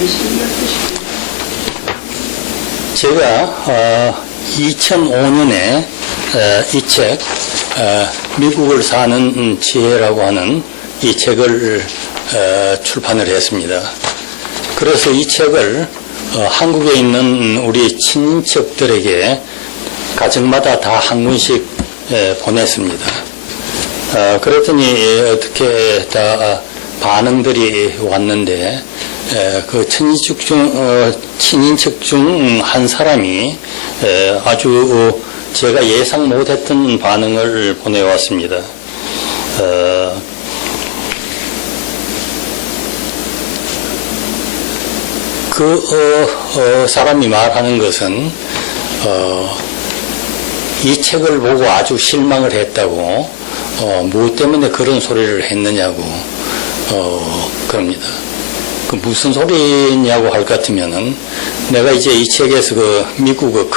의식이 어떠십니까? 제가 2005년에 이 책 미국을 사는 지혜라고 하는 이 책을 출판을 했습니다. 그래서 이 책을 한국에 있는 우리 친인척들에게 가정마다 다 한 권씩 보냈습니다. 그랬더니 어떻게 다 반응들이 왔는데 그 친인척 중 한 사람이 아주 제가 예상 못했던 반응을 보내왔습니다. 사람이 말하는 것은 이 책을 보고 아주 실망을 했다고, 무엇 때문에 그런 소리를 했느냐고 그럽니다. 그 무슨 소리냐고 할 것 같으면은 내가 이제 이 책에서 그 미국의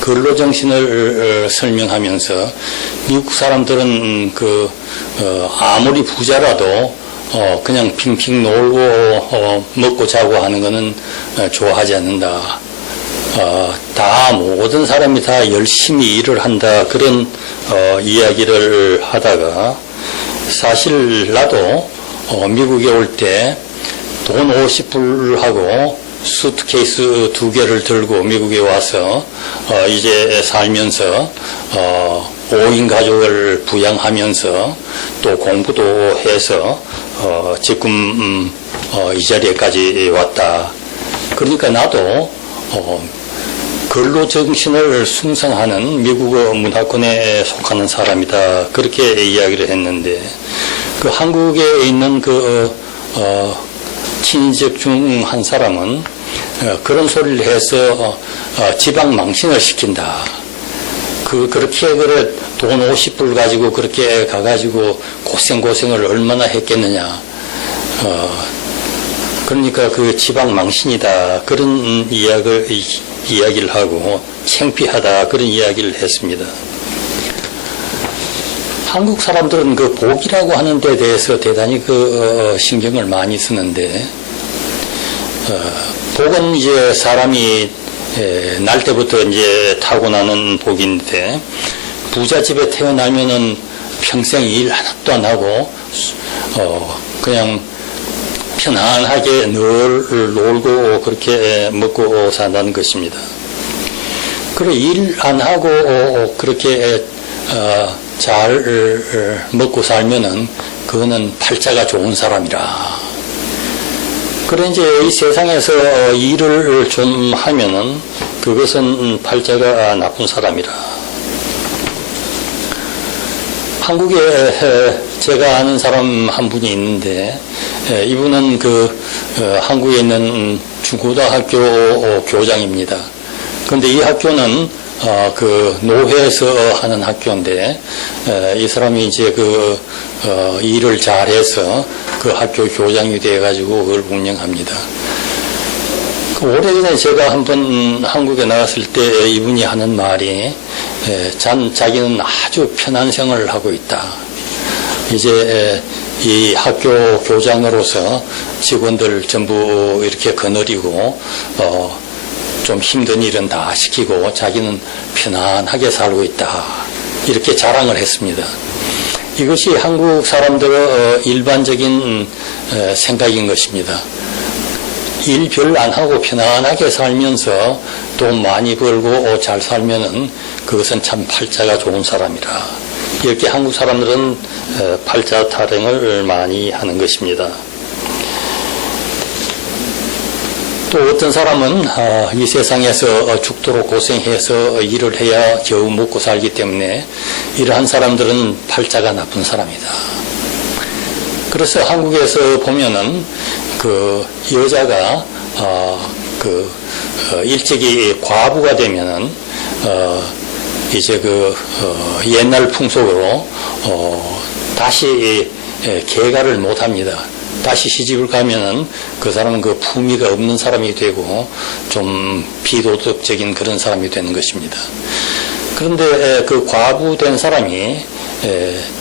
근로정신을 설명하면서 미국 사람들은 아무리 부자라도 그냥 핑핑 놀고 먹고 자고 하는 거는 좋아하지 않는다. 다 모든 사람이 다 열심히 일을 한다. 그런 이야기를 하다가 사실 나도 미국에 올 때 돈 50불하고 수트케이스 2개를 들고 미국에 와서 이제 살면서 5인 가족을 부양하면서 또 공부도 해서 지금 이 자리에까지 왔다. 그러니까 나도 근로정신을 숭상하는 미국의 문화권에 속하는 사람이다. 그렇게 이야기를 했는데 그 한국에 있는 친인척 중 한 사람은 그런 소리를 해서 지방 망신을 시킨다. 그렇게 돈 50불 가지고 그렇게 가가지고 고생을 얼마나 했겠느냐. 그러니까 그 지방 망신이다. 그런 이야기를 하고 창피하다. 그런 이야기를 했습니다. 한국 사람들은 그 복이라고 하는 데 대해서 대단히 신경을 많이 쓰는데, 복은 이제 사람이 날 때부터 이제 타고나는 복인데, 부잣집에 태어나면은 평생 일 하나도 안 하고, 그냥 편안하게 늘 놀고 그렇게 먹고 산다는 것입니다. 그리고 일 안 하고 그렇게 잘 먹고 살면은 그거는 팔자가 좋은 사람이라. 그래 이제 이 세상에서 일을 좀 하면은 그것은 팔자가 나쁜 사람이라. 한국에 제가 아는 사람 한 분이 있는데 이분은 한국에 있는 중고등학교 교장입니다. 그런데 이 학교는 노회에서 하는 학교인데, 이 사람이 이제 일을 잘해서 그 학교 교장이 돼가지고 그걸 운영합니다. 오래전에 제가 한번 한국에 나갔을 때 이분이 하는 말이, 자기는 아주 편한 생활을 하고 있다. 이제 이 학교 교장으로서 직원들 전부 이렇게 거느리고, 좀 힘든 일은 다 시키고 자기는 편안하게 살고 있다. 이렇게 자랑을 했습니다. 이것이 한국 사람들의 일반적인 생각인 것입니다. 일 별 안 하고 편안하게 살면서 돈 많이 벌고 잘 살면은 그것은 참 팔자가 좋은 사람이라. 이렇게 한국 사람들은 팔자 타령을 많이 하는 것입니다. 또 어떤 사람은 이 세상에서 죽도록 고생해서 일을 해야 겨우 먹고 살기 때문에 이러한 사람들은 팔자가 나쁜 사람이다. 그래서 한국에서 보면은 여자가 일찍이 과부가 되면은 이제 옛날 풍속으로 다시 개가를 못 합니다. 다시 시집을 가면은 그 사람은 품위가 없는 사람이 되고 좀 비도덕적인 그런 사람이 되는 것입니다. 그런데 과부된 사람이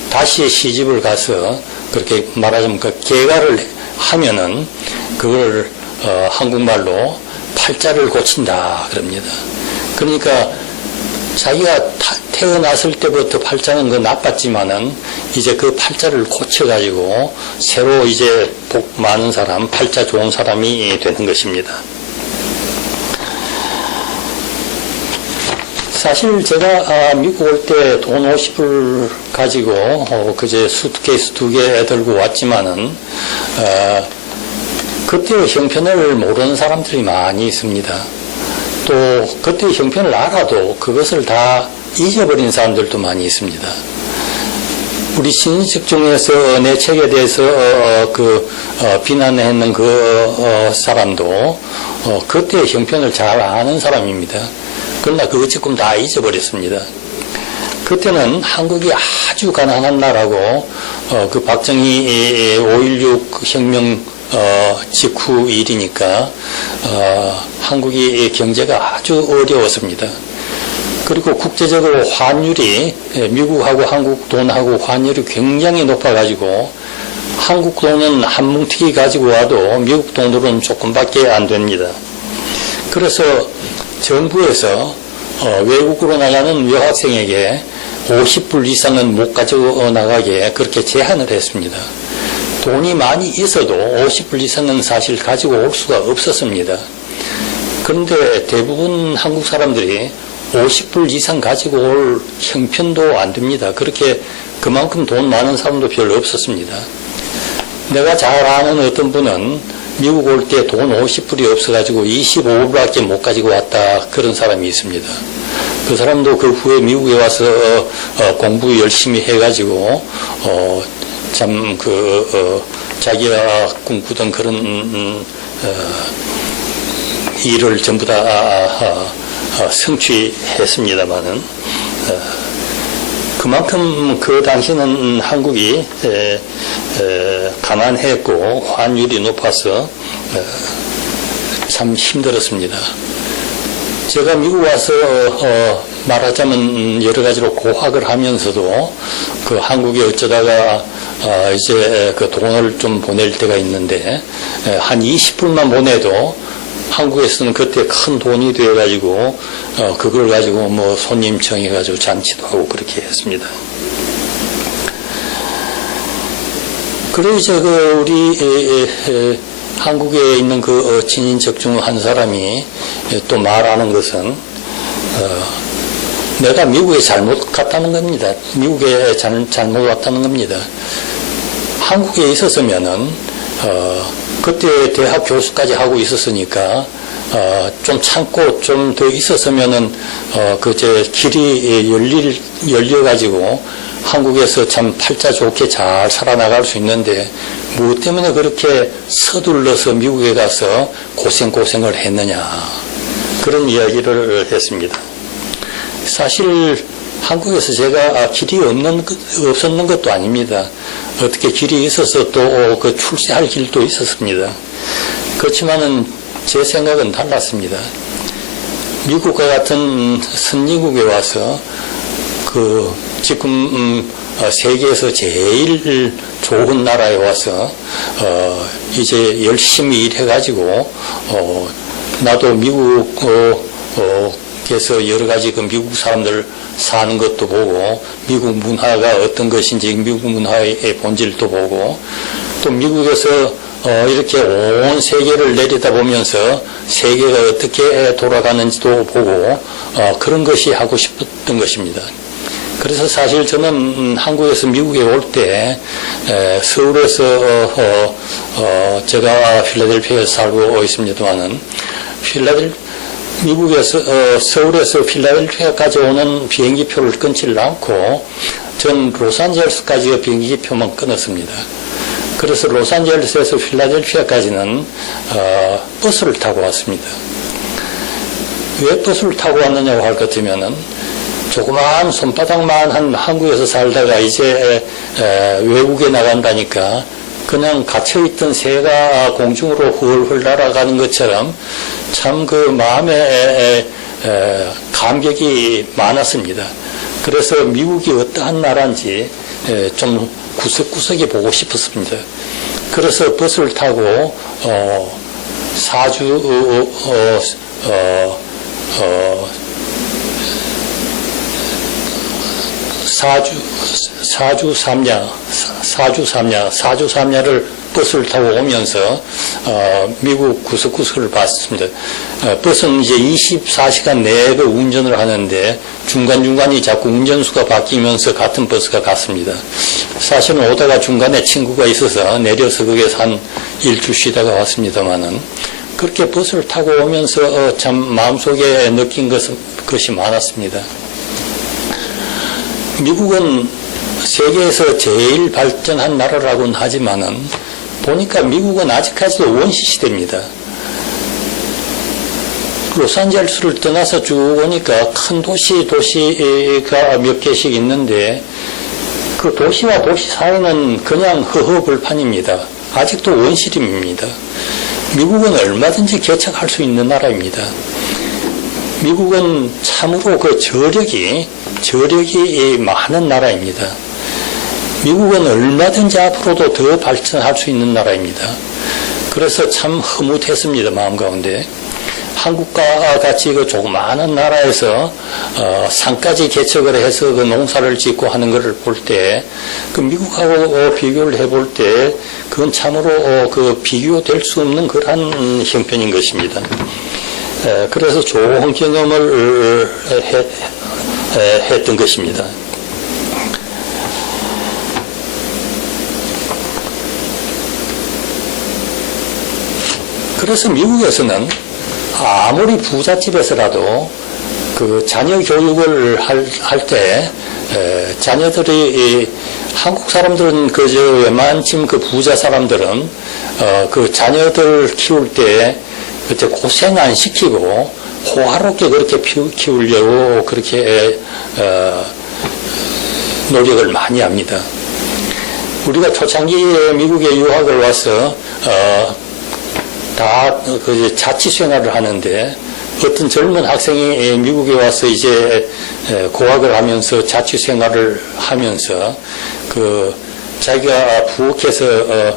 다시 시집을 가서 그렇게 말하자면 개가를 하면은 그걸 한국말로 팔자를 고친다 그럽니다. 그러니까 자기가 태어났을 때부터 팔자는 그 나빴지만은 이제 그 팔자를 고쳐가지고 새로 이제 복 많은 사람, 팔자 좋은 사람이 되는 것입니다. 사실 제가 미국 올 때 돈 50불 가지고 그제 수트케이스 2개 들고 왔지만은 그때의 형편을 모르는 사람들이 많이 있습니다. 또 그때의 형편을 알아도 그것을 다 잊어버린 사람들도 많이 있습니다. 우리 신인책 중에서 내 책에 대해서 비난했는 그 사람도 그때의 형편을 잘 아는 사람입니다. 그러나 그것 조금 다 잊어버렸습니다. 그때는 한국이 아주 가난한 나라고 그 박정희 5.16 혁명 직후 일이니까 한국이 경제가 아주 어려웠습니다. 그리고 국제적으로 환율이 미국하고 한국 돈하고 환율이 굉장히 높아가지고 한국 돈은 한 뭉티기 가지고 와도 미국 돈으로는 조금밖에 안 됩니다. 그래서 정부에서 외국으로 나가는 유학생에게 50불 이상은 못 가지고 나가게 그렇게 제한을 했습니다. 돈이 많이 있어도 50불 이상은 사실 가지고 올 수가 없었습니다. 그런데 대부분 한국 사람들이 50불 이상 가지고 올 형편도 안 됩니다. 그렇게 그만큼 돈 많은 사람도 별로 없었습니다. 내가 잘 아는 어떤 분은 미국 올 때 돈 50불이 없어가지고 25불밖에 못 가지고 왔다 그런 사람이 있습니다. 그 사람도 그 후에 미국에 와서 공부 열심히 해가지고 자기가 꿈꾸던 그런 일을 전부 다 성취했습니다마는 그만큼 그 당시는 한국이 가난했고 환율이 높아서 참 힘들었습니다. 제가 미국 와서 말하자면 여러 가지로 고학을 하면서도 그 한국에 어쩌다가 이제 그 돈을 좀 보낼 때가 있는데 한 20불만 보내도 한국에서는 그때 큰 돈이 되어가지고 그걸 가지고 뭐 손님 청해가지고 잔치도 하고 그렇게 했습니다. 그리고 이제 그 우리 한국에 있는 그 친인척 중 한 사람이 또 말하는 것은 내가 미국에 잘못 갔다는 겁니다. 미국에 잘못 왔다는 겁니다. 한국에 있었으면은 그때 대학 교수까지 하고 있었으니까 좀 참고 좀 더 있었으면은 길이 열려가지고 한국에서 참 팔자 좋게 잘 살아나갈 수 있는데 무엇 때문에 그렇게 서둘러서 미국에 가서 고생을 했느냐 그런 이야기를 했습니다. 사실 한국에서 제가 길이 없었는 것도 아닙니다. 어떻게 길이 있어서 또 그 출세할 길도 있었습니다. 그렇지만은 제 생각은 달랐습니다. 미국과 같은 선진국에 와서 지금 세계에서 제일 좋은 나라에 와서 이제 열심히 일해가지고 나도 미국에서 여러 가지 그 미국 사람들 사는 것도 보고 미국 문화가 어떤 것인지 미국 문화의 본질도 보고 또 미국에서 이렇게 온 세계를 내려다보면서 세계가 어떻게 돌아가는지도 보고 그런 것이 하고 싶었던 것입니다. 그래서 사실 저는 한국에서 미국에 올 때 서울에서 제가 필라델피아에서 살고 있습니다만은 미국에서 서울에서 필라델피아까지 오는 비행기표를 끊지를 않고 전 로스앤젤레스까지의 비행기표만 끊었습니다. 그래서 로스앤젤레스에서 필라델피아까지는 버스를 타고 왔습니다. 왜 버스를 타고 왔느냐고 할 것 같으면은 조그마한 손바닥만 한 한국에서 살다가 이제 외국에 나간다니까 그냥 갇혀있던 새가 공중으로 훌훌 날아가는 것처럼 참 그 마음에 감격이 많았습니다. 그래서 미국이 어떠한 나라인지 좀 구석구석에 보고 싶었습니다. 그래서 버스를 타고 사주 삼야를 버스를 타고 오면서 미국 구석구석을 봤습니다. 버스는 이제 24시간 내에 운전을 하는데 중간중간이 자꾸 운전수가 바뀌면서 같은 버스가 갔습니다. 사실은 오다가 중간에 친구가 있어서 내려서 거기서 한 일주 쉬다가 왔습니다만은 그렇게 버스를 타고 오면서 참 마음속에 느낀 것이 많았습니다. 미국은 세계에서 제일 발전한 나라라고는 하지만은 보니까 미국은 아직까지도 원시 시대입니다. 로스앤젤레스를 떠나서 쭉 오니까 큰 도시가 몇 개씩 있는데 그 도시와 도시 사이는 그냥 허허벌판입니다. 아직도 원시림입니다. 미국은 얼마든지 개척할 수 있는 나라입니다. 미국은 참으로 그 저력이 많은 나라입니다. 미국은 얼마든지 앞으로도 더 발전할 수 있는 나라입니다. 그래서 참 흐뭇했습니다, 마음 가운데. 한국과 같이 그 조그마한 나라에서 산까지 개척을 해서 그 농사를 짓고 하는 것을 볼 때, 그 미국하고 비교를 해볼 때, 그건 참으로 그 비교될 수 없는 그러한 형편인 것입니다. 그래서 좋은 경험을 했던 것입니다. 그래서 미국에서는 아무리 부잣집에서라도 그 자녀 교육을 할 때 자녀들이 한국 사람들은 그저 웬만큼 그 부자 사람들은 그 자녀들 키울 때 그때 고생 안 시키고 호화롭게 그렇게 키우려고 그렇게 노력을 많이 합니다. 우리가 초창기에 미국에 유학을 와서 다 그 자취 생활을 하는데 어떤 젊은 학생이 미국에 와서 이제 고학을 하면서 자취 생활을 하면서 그 자기가 부엌에서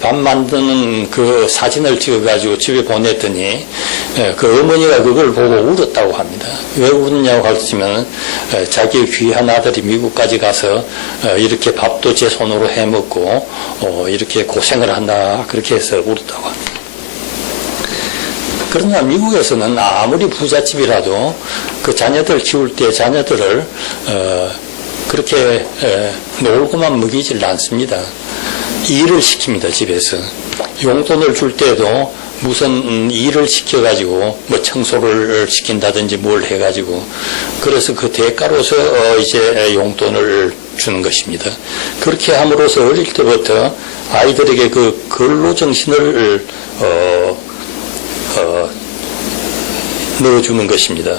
밥 만드는 그 사진을 찍어가지고 집에 보냈더니 그 어머니가 그걸 보고 울었다고 합니다. 왜 울었냐고 하시면 자기 귀한 아들이 미국까지 가서 이렇게 밥도 제 손으로 해먹고 이렇게 고생을 한다 그렇게 해서 울었다고 합니다. 그러나 미국에서는 아무리 부잣집이라도 그 자녀들 키울 때 자녀들을 그렇게 놀고만 먹이질 않습니다. 일을 시킵니다, 집에서. 용돈을 줄 때도 무슨 일을 시켜가지고, 뭐 청소를 시킨다든지 뭘 해가지고, 그래서 그 대가로서 이제 용돈을 주는 것입니다. 그렇게 함으로써 어릴 때부터 아이들에게 그 근로정신을, 넣어주는 것입니다.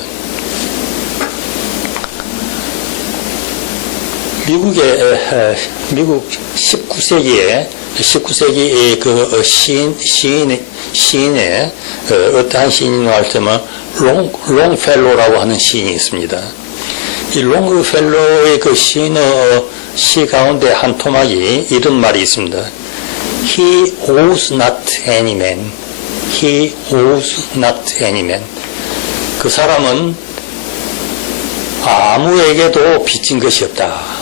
미국 19세기에 그 시인의 어떠한 시인이라고 할 때면 롱펠로우라고 하는 시인이 있습니다. 이 롱펠로우의 그 시인의 시 가운데 한 토막이 이런 말이 있습니다. He owes not any man. He owes not any man. 그 사람은 아무에게도 빚진 것이 없다.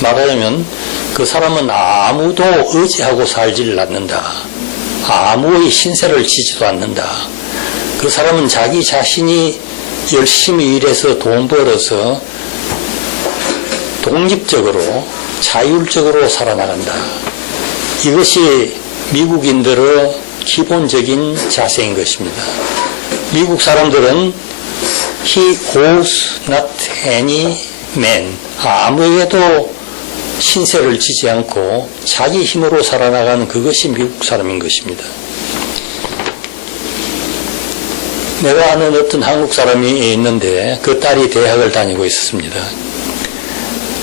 말하자면 그 사람은 아무도 의지하고 살지를 않는다. 아무의 신세를 지지도 않는다. 그 사람은 자기 자신이 열심히 일해서 돈 벌어서 독립적으로 자율적으로 살아나간다. 이것이 미국인들의 기본적인 자세인 것입니다. 미국 사람들은 He owes not any man. 아무에게도 신세를 지지 않고 자기 힘으로 살아나가는 그것이 미국 사람인 것입니다. 내가 아는 어떤 한국 사람이 있는데 그 딸이 대학을 다니고 있었습니다.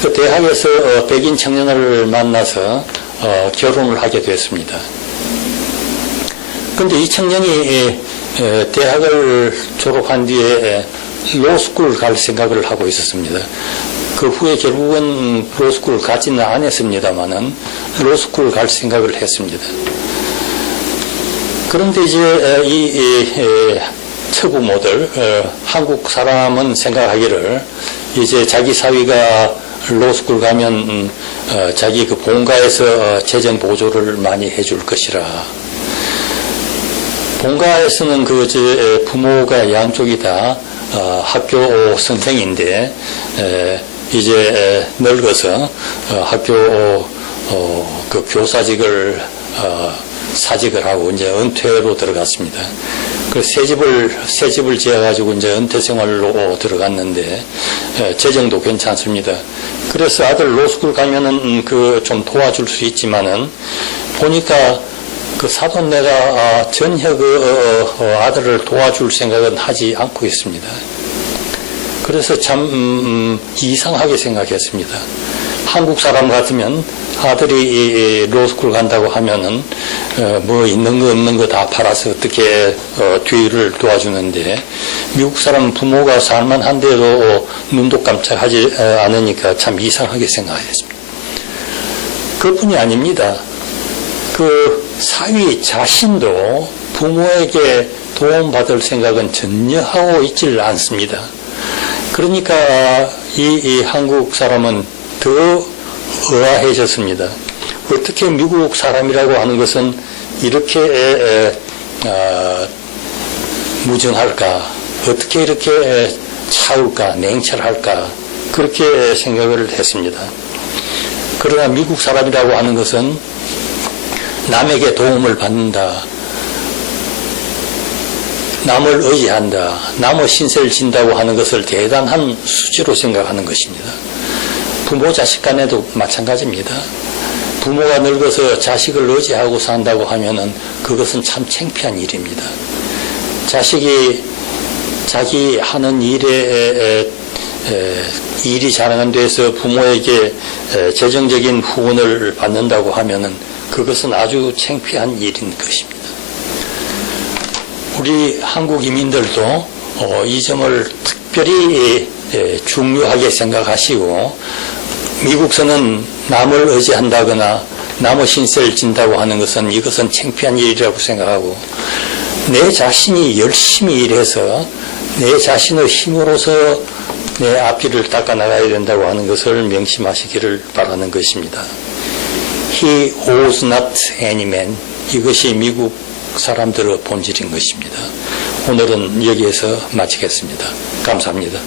그 대학에서 백인 청년을 만나서 결혼을 하게 됐습니다. 그런데 이 청년이 대학을 졸업한 뒤에 로스쿨 갈 생각을 하고 있었습니다. 그 후에 결국은 로스쿨을 가지는 않았습니다만은 로스쿨을 갈 생각을 했습니다. 그런데 이제 이 처부모들, 한국 사람은 생각하기를 이제 자기 사위가 로스쿨 가면 자기 그 본가에서 재정 보조를 많이 해줄 것이라. 본가에서는 그 부모가 양쪽이 다 학교 선생인데 이제 늙어서 학교 그 교사직을 사직을 하고 이제 은퇴로 들어갔습니다. 그 새 집을 지어가지고 이제 은퇴 생활로 들어갔는데 재정도 괜찮습니다. 그래서 아들 로스쿨 가면은 그 좀 도와줄 수 있지만은 보니까 그 사돈네가 전혀 그 아들을 도와줄 생각은 하지 않고 있습니다. 그래서 참 이상하게 생각했습니다. 한국 사람 같으면 아들이 로스쿨 간다고 하면은 뭐 있는 거 없는 거 다 팔아서 어떻게 뒤를 도와주는데 미국 사람 부모가 살만한데도 눈도 깜짝하지 않으니까 참 이상하게 생각했습니다. 그뿐이 아닙니다. 그 사위 자신도 부모에게 도움받을 생각은 전혀 하고 있지를 않습니다. 그러니까 이 한국 사람은 더 의아해졌습니다. 어떻게 미국 사람이라고 하는 것은 이렇게 무정할까? 어떻게 이렇게 차울까? 냉철할까? 그렇게 생각을 했습니다. 그러나 미국 사람이라고 하는 것은 남에게 도움을 받는다. 남을 의지한다. 남의 신세를 진다고 하는 것을 대단한 수치로 생각하는 것입니다. 부모 자식 간에도 마찬가지입니다. 부모가 늙어서 자식을 의지하고 산다고 하면은 그것은 참 창피한 일입니다. 자식이 자기 하는 일에 일이 잘하는 데서 부모에게 재정적인 후원을 받는다고 하면은 그것은 아주 창피한 일인 것입니다. 우리 한국 이민들도 이 점을 특별히 중요하게 생각하시고 미국서는 남을 의지한다거나 남의 신세를 진다고 하는 것은 이것은 창피한 일이라고 생각하고 내 자신이 열심히 일해서 내 자신의 힘으로서 내 앞길을 닦아나가야 된다고 하는 것을 명심하시기를 바라는 것입니다. He owes not any man. 이것이 미국 사람들의 본질인 것입니다. 오늘은 여기에서 마치겠습니다. 감사합니다.